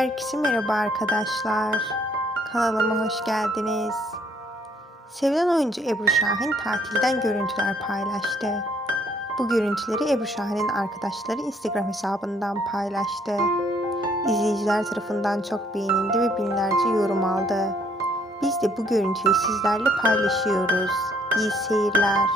Herkese merhaba arkadaşlar. Kanalıma hoş geldiniz. Sevilen oyuncu Ebru Şahin tatilden görüntüler paylaştı. Bu görüntüleri Ebru Şahin'in arkadaşları Instagram hesabından paylaştı. İzleyiciler tarafından çok beğenildi ve binlerce yorum aldı. Biz de bu görüntüyü sizlerle paylaşıyoruz. İyi seyirler.